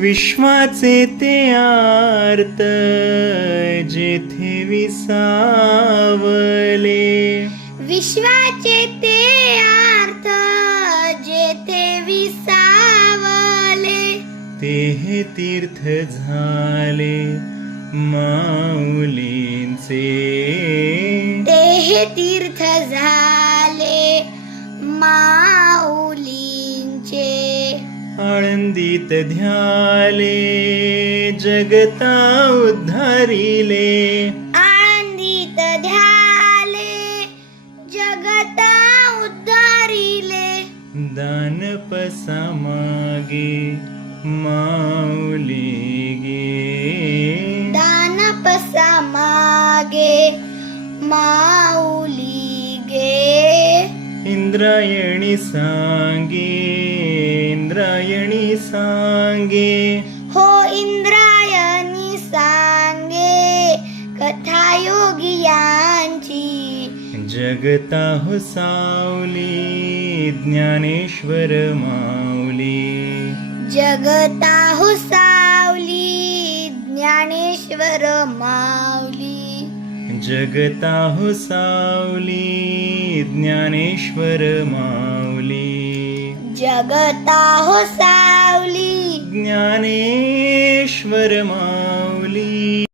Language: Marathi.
विश्वाचे ते आर्त जेथे विसावले, विश्वाचे ते आर्त जेथे विसावले, तेहे तीर्थ झाले माऊलींचे, तेहे तीर्थ झाले माऊलींचे. आळंदीत ध्याले जगता उद्धारिले, आनंदित ध्याले जगता उद्धारिले, दानपसा मागे माऊली गे, दानपसा मागे माऊली गे. इंद्रायणी सांगे, इंद्रायणी सांगे, हो इंद्रायणी सांगे कथा योगियांची, जगता हो सावली ज्ञानेश्वर माऊली, जगता हो सावली ज्ञानेश्वर माऊली, जगता हो सावली ज्ञानेश्वर माऊली, जगता हो सावली ज्ञानेश्वर माऊली.